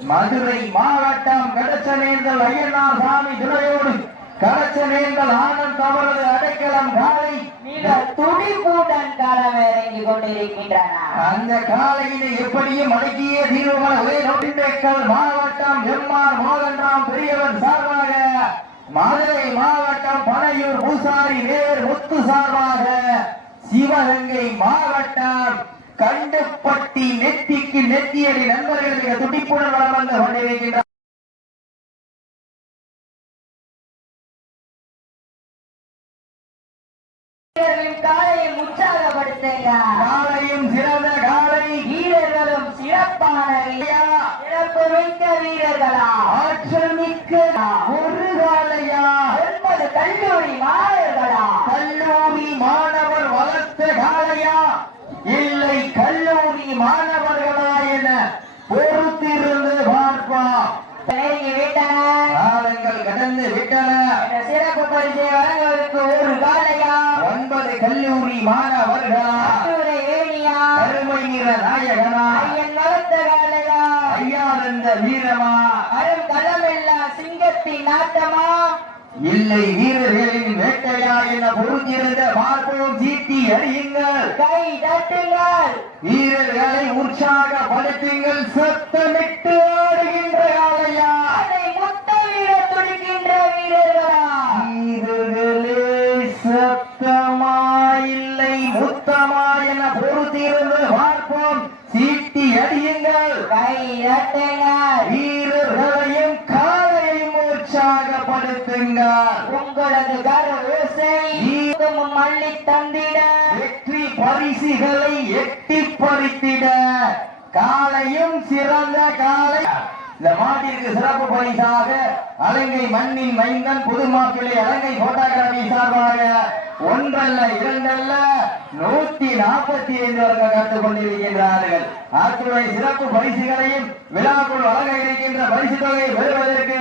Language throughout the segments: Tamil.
மதுரை மாவட்டம் கடச்சனேந்தல் ஐயனார் சாமி துணையோடு கடச்சனேந்தல் ஆனந்த் அவரது அடைக்கலம் காலை துடிப்புடன் களம் இறங்கி கொண்டிருக்கின்றன. அந்த காலையினை எப்படியும் அடக்கியே தீர்வுமான திண்டுக்கல் மாவட்டம் எம்ஆர் மோகன்ராம் பெரியவர் சார்பாக, மதுரை மாவட்டம் பனையூர் பூசாரி வேர் முத்து சார்பாக, சிவகங்கை மாவட்டம் கண்டுப்பட்டி நெத்திக்கு நெத்தியடி நண்பர்கள் மிக துடிப்புடன் வளம் வந்து கொண்டிருக்கின்றனர். காலையும் உற்சாகப்படுத்துங்க. காலையும் சிறந்த காலை, வீரர்களும் சிறப்பான சிறப்பு மிக்க வீரர்களா, ஆற்றல் மிக்க ஒரு காலையா, 9 கல்லூரி மாணவர்களா, கல்லூரி மாணவர் வளர்த்த காலையா, இல்லை கல்லூரி மாணவர்களா என பொறுத்திருந்து பார்ப்போம். காலங்கள் கடந்து விட்டன. சிறப்பு பரிசை வழங்குவதற்கு ஒரு காலையா, 9 கல்லூரி மாணவர்களா, அருமை நிற நாயகனா, ஐயன் வளர்த்த காலையா, ஐயானந்த வீரமா, அரும் களமெல்லா சிங்கத்தின் நாட்டமா, இல்லை வீரர்களின் வேட்டையா என பொறுத்திருந்த பார்ப்போம். சீட்டி அடியுங்கள், கை தட்டுங்கள், வீரர்களை உற்சாகப்படுத்துங்கள், சத்தமிட்டு ஆடுகின்ற காலையா, அதை முத்த வீர துடிக்கின்ற வீரர்களா, வீரர்களே சத்தமா இல்லை முத்தமா என பொறுத்திருந்து பார்ப்போம். சீட்டி அடியுங்கள், கை தட்டுங்கள், வீரர்களையும் காலையும் உற்சாகப்படுத்துங்கள். உங்களது கரவோசை மல்லி தந்திட, வெற்றி பரிசுகளை எட்டி பறித்திட காலையும் சிறந்த காலை. இந்த மாட்டிற்கு சிறப்பு பரிசாக அலங்கை மண்ணின் மைந்தன் புது மாப்பிள்ளை அலங்கை போட்டோகிராபி சார்பாக ஒன்றல்ல இரண்டல்ல 145 வருடம் கற்றுக் கொண்டிருக்கின்றார்கள். அத்துறை சிறப்பு பரிசுகளையும் விழாக்குள் வழங்க இருக்கின்ற பரிசு தொகையை பெறுவதற்கு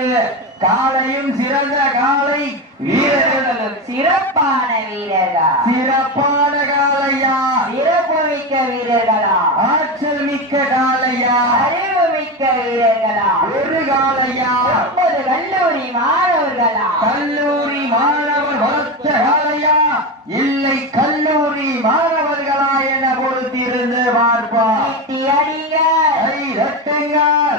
காலையும் சிறந்த காலை, வீரர்கள் சிறப்பான வீரர்கள், சிறப்பான காலையா, சிறப்பு மிக்க வீரர்களா, ஆற்றல் மிக்க காலையா, அறிவு மிக்க வீரர்களா, ஒரு காலையா, 9 கல்லூரி மாணவர்களா, கல்லூரி மாணவர் வளர்த்த காலையா, இல்லை கல்லூரி மாணவர்களா என பொறுத்திருந்து பார்ப்பார்.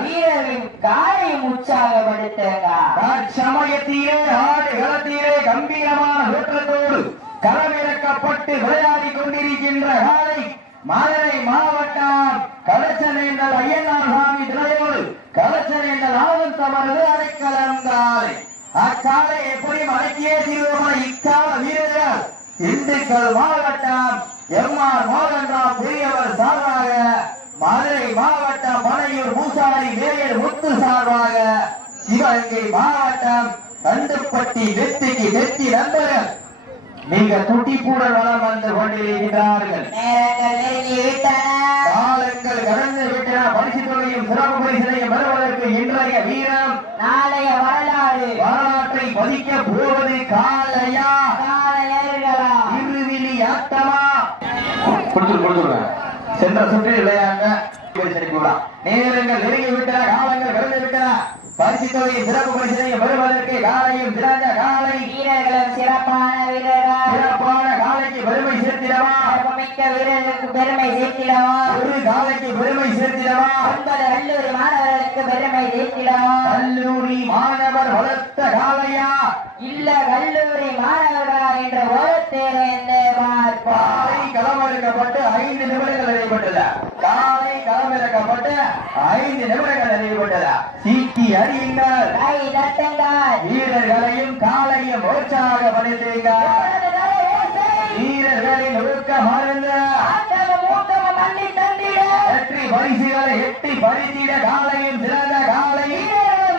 வீரரின் காலையும் உற்சாகப்படுத்துங்க. சமயத்திலே ஆடு களத்திலே கம்பீரமான தோற்றத்தோடு களமிறக்கப்பட்டு விளையாடி கொண்டிருக்கின்ற காலை, மதுரை மாவட்டம் கடச்சனேந்தல் ஐயனார் சாமி துணையோடு கடச்சனேந்தல் ஆனந்த் அவரது அடைக்கலம் காலை. அக்காலை எப்படி அடக்கியே தீர்வுமான இக்கால வீரர்கள் திண்டுக்கல் மாவட்டம் எம்ஆர் மோகன்ராம் பெரியவர் சார்பாக, மதுரை மாவட்டம் பனையூர் பூசாரி வேர் முத்து சார்பாக, சிவகங்கை மாவட்டம் கண்டுப்பட்டி நெத்திக்கு நெத்தி நண்பர்கள் மிக துடிப்புடன் வளம் வந்து கொண்டிருக்கிறார்கள். காலங்கள் கடந்து விட்டன. பரிசு தொகையும் சிறப்பு பரிசனையும் பெறுவதற்கு இன்றைய வீரம், நாளைய வரலாறு, வரலாற்றை பதிக்க போவது காலையா, காலையர்களா, இருவிழி ஆட்டமா. கொடுத்துருவேன். சென்ற சுற்றி விளையாங்க நேரங்கள் நெருங்கி விட்டன. காலங்கள் கடந்து விட்டன. பரிசு தொகையை சிறப்பு பரிசனையும் பெறுவதற்கு காலையும் சிறந்த காலை, வீரர்களும் சிறப்பான வீரர்கள், சிறப்பான காலைக்கு பெருமை சேர்த்திடவா, மிக்க வீரர்களுக்கு பெருமை சேர்த்திடவா, ஒரு காலைக்கு பெருமை சேர்த்திடவா, 9 கல்லூரி மாணவர்களுக்கு பெருமை சேர்த்திடவா, கல்லூரி மாணவர் வளர்த்த காலையா, இல்ல கல்லூரி மாணவர்களா என்ற ஒரு தேர்ந்து பார்ப்போம். காலை களமிறக்கப்பட்டு 5 நிமிடங்கள் நிறைவுபட்டது. காலை களமிறக்கப்பட்டு 5 நிமிடங்கள் நிறைவுபட்டது. சீட்டி அறியுங்கள், கை தட்டுங்கள், வீரர்களையும் காலையும் உற்சாகப்படுத்துங்கள். வீரர்களின் ஊக்கம் மருந்து வெற்றி பரிசுகளை எட்டி பறித்திட காலையும் சிறந்த காலை,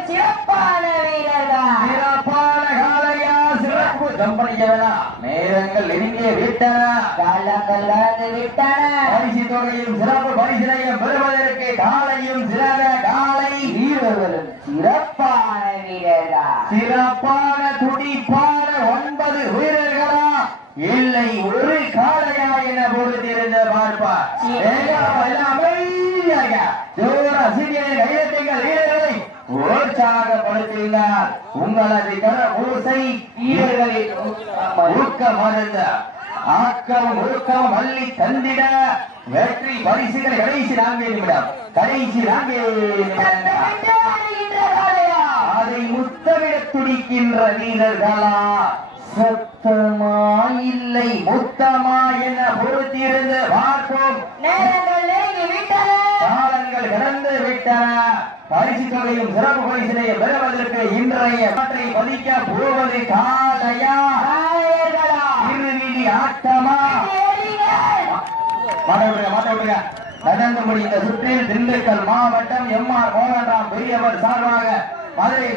சிறப்பான வீரர்கள், சிறப்பான காலையா, சிறப்பு கம்பெனிகளா. நேரங்கள் நெருங்கிய விட்டன. காலங்கள் கடந்து விட்டன. பரிசு தொகையும் சிறப்பு பரிசினையும் பெறுவதற்கு காலையும் சிறந்த காலை, வீரர்களும் சிறப்பான வீரர்கள், சிறப்பான துடிப்பான 9 வீரர்களா, இல்லை ஒரு காலையா என பொறுத்திருந்த பார்ப்பார். உறுதியாக ஜோரா சீனியர் கையெழுத்துங்கள் வீரர்களை உற்சாகப்படுத்துங்கள். உங்களது கர ஓசை வீரர்களின் ஊக்கம் மறந்த ஆக்கம் ஊக்கம் அள்ளி தந்திட வெற்றி பரிசுகள் கடைசி 4 நிமிடம். கடைசி 4 நிமிடம். அதை முத்தமிட துடிக்கின்ற வீரர்களா சத்தமா இல்லை முத்தமா என பொறுத்திருந்து பார்ப்போம். நேரங்கள் நெருங்கி விட்டன, காலங்கள் கடந்து விட்டன. பரிசு தொகையும் சிறப்பு பரிசினையும் பெறுவதற்கு இன்றைய மாற்றை பதிக்க போவது காலையா நாயர்களா? இருவிழி ஆட்டமா? மாட்ட நடந்து முடிந்த சுற்றில் திண்டுக்கல் மாவட்டம் எம்.ஆர். மோகன்ராம் பெரியவர் சார்பாக மதுரை